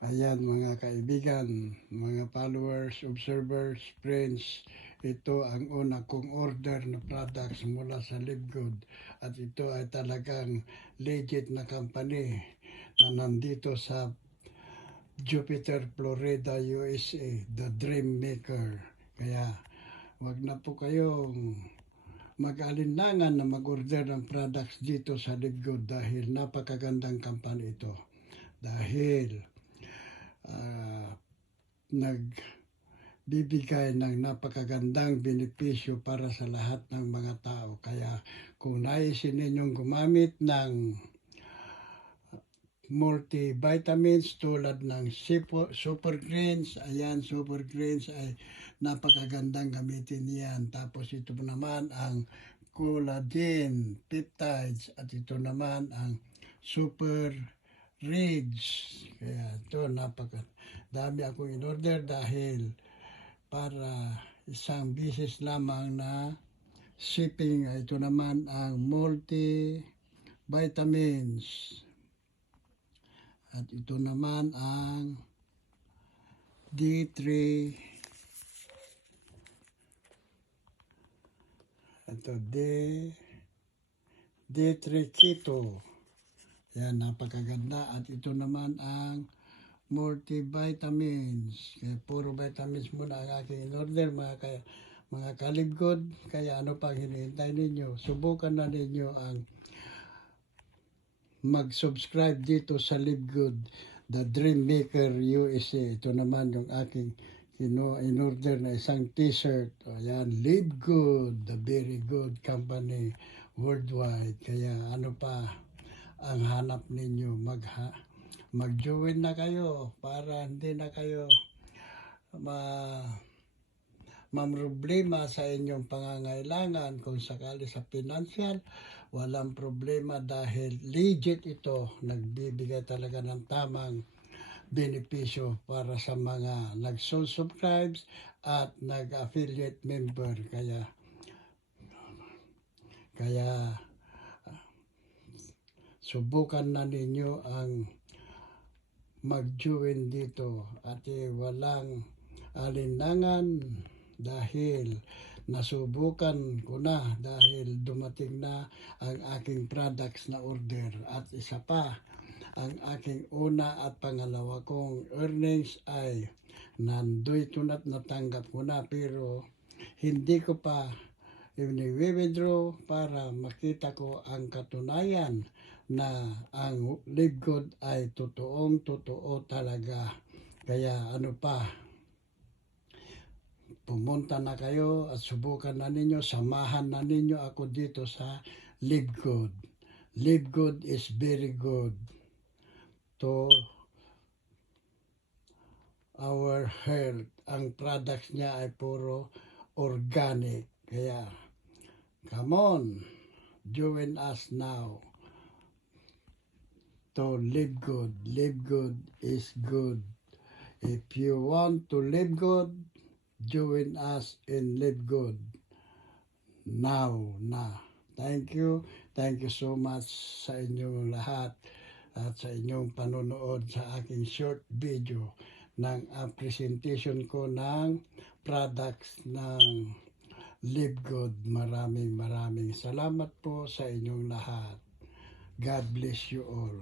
Ayan mga kaibigan, mga followers, observers, friends, ito ang una kong order na products mula sa Libgood at ito ay talagang legit na company na nandito sa Jupiter, Florida, USA, The Dream Maker. Kaya wag na po kayong mag-alinlangan na mag-order ng products dito sa Libgood dahil napakagandang company ito. Dahil nagbibigay ng napakagandang benepisyo para sa lahat ng mga tao. Kaya kung naisin ninyong gumamit ng multivitamins tulad ng super greens, ayan, super greens ay napakagandang gamitin yan. Tapos ito naman ang collagen peptides at ito naman ang super rich. Kaya ito dami akong in-order dahil para isang bisis lamang na shipping. Ito naman ang multivitamins. At ito naman ang D3. Ito D3 Keto. Yan, napakaganda. At ito naman ang multivitamins. Kaya puro vitamins muna ang aking in-order mga kalibgod. Kaya ano pang hinihintay ninyo? Subukan na ninyo ang mag-subscribe dito sa Libgood, The Dream Maker USA. Ito naman yung aking in-order na isang t-shirt. Ayan, Libgood, the very good company worldwide. Kaya ano pa ang hanap ninyo? Mag-join na kayo para hindi na kayo mamroblema sa inyong pangangailangan. Kung sakali sa financial, walang problema dahil legit ito. Nagbibigay talaga ng tamang benepisyo para sa mga nag-subscribe at nag-affiliate member. Kaya subukan na ninyo ang mag-join dito at walang alinlangan dahil nasubukan ko na dahil dumating na ang aking products na order at isa pa ang aking una at pangalawa kong earnings ay nandito na't natanggap ko na pero hindi ko pa i-withdraw para makita ko ang katunayan na ang Libgood ay totoo talaga. Kaya ano pa, pumunta na kayo at subukan na ninyo, samahan na ninyo ako dito sa Libgood. Libgood is very good to our health. Ang products niya ay puro organic. Kaya, come on, join us now to live good. Live good is good. If you want to live good, join us in Live Good now na. Thank you so much sa inyong lahat at sa inyong panonood sa aking short video ng presentation ko ng products ng Live Good. Maraming salamat po sa inyong lahat. God bless you all.